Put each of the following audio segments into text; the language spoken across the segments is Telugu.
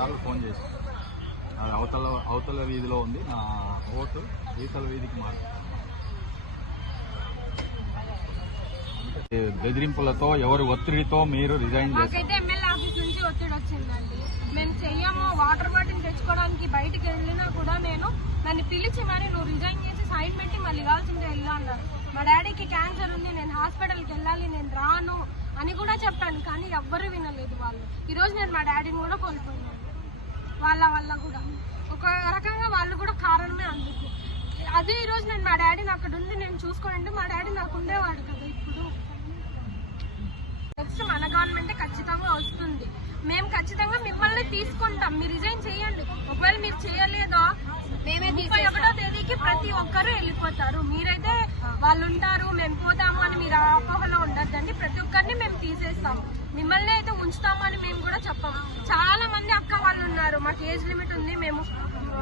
చేసి అది అవతల అవతల వీధిలో ఉంది నా ఓటు ఈతల వీధికి మారుతుంది. బెదిరింపులతో ఎవరి ఒత్తిడితో మీరు రిజైన్ మాకైతే ఎమ్మెల్యే ఆఫీస్ నుంచి ఒత్తిడి వచ్చిందండి. మేము చెయ్యము వాటర్ బాటిల్ తెచ్చుకోవడానికి బయటికి వెళ్ళినా కూడా నేను నన్ను పిలిచి మరి నువ్వు రిజైన్ చేసి సైన్ పెట్టి మళ్ళీ ఇవ్వాల్సిందే వెళ్ళు అన్నారు. మా డాడీకి క్యాన్సర్ ఉంది నేను హాస్పిటల్కి వెళ్ళాలి నేను రాను అని కూడా చెప్పాను కానీ ఎవ్వరూ వినలేదు వాళ్ళు. ఈ రోజు నేను మా డాడీని కూడా కోల్పోయినాను వాళ్ళ వల్ల కూడా. ఒక రకంగా వాళ్ళు కూడా కారణమే అందుకు. అదే ఈ రోజు నేను మా డాడీని అక్కడ ఉండి నేను చూసుకోనంటే మా డాడీ నాకు ఉండేవాడు కదా ఇప్పుడు. నెక్స్ట్ మన గవర్నమెంట్ ఖచ్చితంగా వస్తుంది. మేము ఖచ్చితంగా మిమ్మల్ని తీసుకుంటాం. మీరు రిజైన్ చేయండి. ఒకవేళ మీరు చేయలేదో మేమే ముప్పై ఒకటో తేదీకి ప్రతి ఒక్కరు వెళ్ళిపోతారు. మీరైతే వాళ్ళు ఉంటారు మేము పోతాము అని మీరు ఆ అపోహలో ఉండద్దండి. ప్రతి ఒక్కరిని మేము తీసేస్తాం. మిమ్మల్ని అయితే ఉంచుతాము అని మేము కూడా చెప్పాము చాలా మంది అక్క మాకు ఏజ్ లిమిట్ ఉంది మేము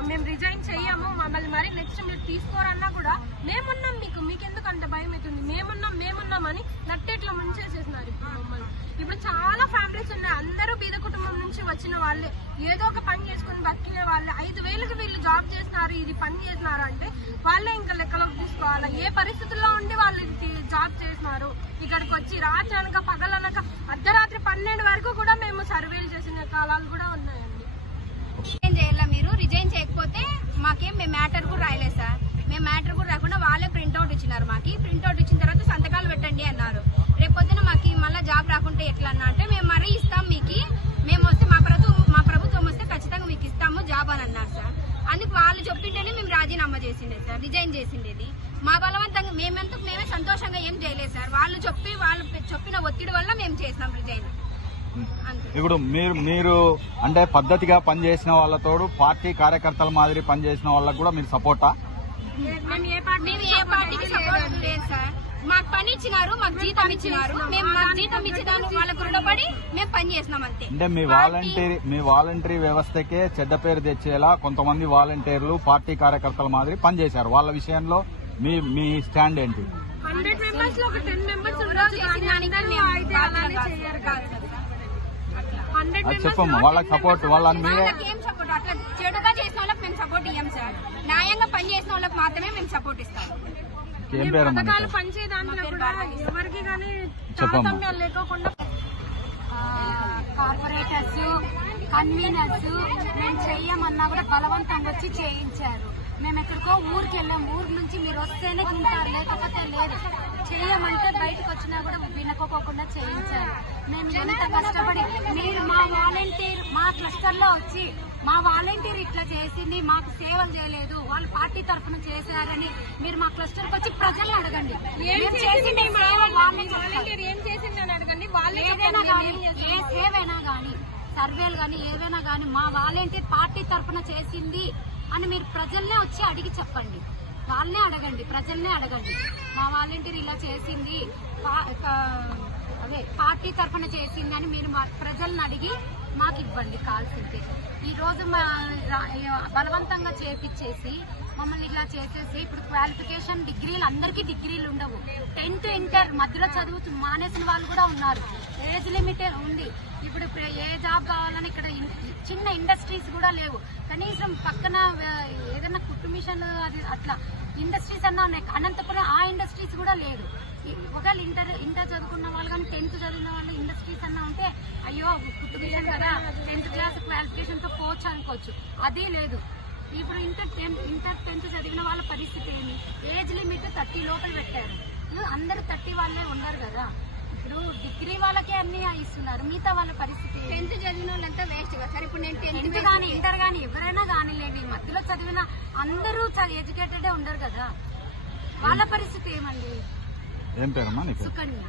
మేము రిజైన్ చెయ్యము మమ్మల్ని మరి నెక్స్ట్ మీరు తీసుకోరన్నా కూడా మేమున్నాం మీకు మీకు ఎందుకు అంత భయం అవుతుంది? మేమున్నాం మేమున్నాం అని నట్టేట్లో ముంచేసేసినారు ఇప్పుడు మమ్మల్ని. ఇప్పుడు చాలా ఫ్యామిలీస్ ఉన్నాయి అందరూ బీద కుటుంబం నుంచి వచ్చిన వాళ్ళే. ఏదో ఒక పని చేసుకుని బతికిన వాళ్ళే. ఐదు వేలకు వీళ్ళు జాబ్ చేస్తున్నారు ఇది పని చేస్తున్నారు అంటే వాళ్ళే ఇంకా లెక్కలోకి తీసుకోవాలి. ఏ పరిస్థితుల్లో ఉండి వాళ్ళు ఇది జాబ్ చేస్తున్నారు? ఇక్కడికి వచ్చి రాత్రి అనక పగలనక అర్ధరాత్రి పన్నెండు వరకు కూడా మేము సర్వేలు చేసిన కాలాలు కూడా ఉన్నాయండి రిజైన్ చేయాలా మీరు పోతే మాకేం మేము మ్యాటర్ కూడా రాయలేదు సార్. మేము మ్యాటర్ కూడా రాకుండా వాళ్ళే ప్రింట్అవుట్ ఇచ్చినారు మాకు. ప్రింట్అవుట్ ఇచ్చిన తర్వాత సంతకాలు పెట్టండి అన్నారు. రేపొద్దున మాకు మళ్ళీ జాబ్ రాకుంటే ఎట్లా అన్న అంటే మేము మరీ ఇస్తాం మీకు. మేము వస్తే మా ప్రభుత్వం మా ప్రభుత్వం వస్తే ఖచ్చితంగా మీకు ఇస్తాము జాబ్ అని అన్నారు సార్. అందుకు వాళ్ళు చెప్పింటేనే మేము రాజీనామా చేసిండే సార్ రిజైన్ చేసిండేది. మా బలవంతంగా మేమెందుకు మేమే సంతోషంగా ఏం చేయలేదు సార్. వాళ్ళు చెప్పి వాళ్ళు చెప్పిన ఒత్తిడి వల్ల మేము చేసినాం రిజైన్. ఇప్పుడు మీరు మీరు అంటే పద్ధతిగా పనిచేసిన వాళ్ళతోడు పార్టీ కార్యకర్తల మాదిరి పనిచేసిన వాళ్ళకు కూడా మీరు సపోర్టా? మాకు పని ఇచ్చినారు మాకు జీతం ఇచ్చినారు. మేము మాకు జీతం ఇచ్చేదానికి వాళ్ళకు రుణపడి మేము పని చేసినాం అంతే. అంటే మీ వాలంటీర్ మీ వాలంటరీ వ్యవస్థకే చెడ్డ పేరు తెచ్చేలా కొంతమంది వాలంటీర్లు పార్టీ కార్యకర్తల మాదిరి పనిచేశారు. వాళ్ళ విషయంలో మీ మీ స్టాండ్ ఏంటి? హండ్రెడ్ మెంబర్స్లో ఒక టెన్ మెంబర్స్ చేసిన దానికి మేము అయితే అలానే బాధ్యులం చేయరు కాదు. అది చెప్పమ్మా వాళ్ళకి సపోర్ట్ వాళ్ళని మీరే వాళ్ళకి ఏం సపోర్ట్ అట్లా చెడుగా చేసిన వాళ్ళకి మేము సపోర్ట్ ఇయ్యం సార్. న్యాయంగా పని చేసిన వాళ్ళకి మాత్రమే మేము సపోర్ట్ ఇస్తాం. ఏం నీ పథకాలు పేరు? పంచే దాంట్లో కూడా ఎవరికి కానీ చెప్పమ్మా. తారతమ్యాలు లేకోకుండా కార్పొరేటర్స్ కన్వీనర్స్ మేము చెయ్యమన్నా కూడా బలవంతంగా వచ్చి చేయించారు. మేము ఎక్కడికో ఊరికి వెళ్ళాం ఊరు నుంచి మీరు వస్తేనే తింటారు లేకపోతే లేదు. చెయ్యమంటే బయటకు వచ్చినా కూడా వినకోకుండా చేయించారు మేము ఎంత కష్టపడి మీరు మా వాలంటీర్ మా క్లస్టర్లో వచ్చి మా వాలంటీర్ ఇట్లా చేసింది మాకు సేవలు చేయలేదు వాళ్ళ పార్టీ తరఫున చేశారని మీరు మా క్లస్టర్కి వచ్చి ప్రజల్ని అడగండి ఏం చేసింది. వాలంటీర్ అడగండి వాళ్ళే ఏదైనా కానీ ఏం. సేవైనా కానీ సర్వేలు కానీ ఏవైనా కానీ మా వాలంటీర్ పార్టీ తరఫున చేసింది అని మీరు ప్రజల్నే వచ్చి అడిగి చెప్పండి వాళ్ళనే అడగండి ప్రజల్నే అడగండి. మా వాలంటీర్ ఇలా చేసింది పా- అదే పార్టీ తరఫున చేసింది అని మీరు ప్రజల్ని అడిగి మాకు ఇవ్వండి కాల్సింది ఈ రోజు మా బలవంతంగా చేపించేసి మమ్మల్ని ఇలా చేసేసి ఇప్పుడు క్వాలిఫికేషన్ డిగ్రీలు అందరికీ డిగ్రీలు ఉండవు. టెన్త్ ఇంటర్ మధ్యలో చదువుతూ మానేసిన వాళ్ళు కూడా ఉన్నారు. ఏజ్ లిమిట్ ఉంది. ఇప్పుడు ఇప్పుడు ఏ జాబ్ కావాలని ఇక్కడ చిన్న ఇండస్ట్రీస్ కూడా లేవు. కనీసం పక్కన ఏదైనా కుట్టు మిషన్ అది అట్లా ఇండస్ట్రీస్ అన్నా ఉన్నాయి. అనంతపురం ఆ ఇండస్ట్రీస్ కూడా లేదు ఒకవేళ ఇంటర్ ఇంటర్ చదువుకున్న వాళ్ళు కానీ టెన్త్ చదివిన వాళ్ళు ఇండస్ట్రీస్ అన్నా ఉంటే అయ్యో కుట్టు మిషన్ కదా టెన్త్ క్లాస్ క్వాలిఫికేషన్తో పోవచ్చు అనుకోవచ్చు. అది లేదు. ఇప్పుడు ఇంటర్ టెన్త్ ఇంటర్ టెన్త్ చదివిన వాళ్ళ పరిస్థితి ఏమి ఏజ్ లిమిట్ థర్టీ లోపల పెట్టారు. అందరూ థర్టీ వాళ్ళే ఉండరు కదా. ఇప్పుడు డిగ్రీ వాళ్ళకే అన్ని ఇస్తున్నారు. మిగతా వాళ్ళ పరిస్థితి? టెన్త్ చదివిన వాళ్ళంతా వేస్ట్ కదా సార్ ఇప్పుడు నేను టెన్త్ కానీ ఇంటర్ కానీ ఎవరైనా కానిలేండి. మధ్యలో చదివిన అందరూ ఎడ్యుకేటెడే ఉండరు కదా. వాళ్ళ పరిస్థితి ఏమండి? ఏం పేరమ్మా సుకన్య.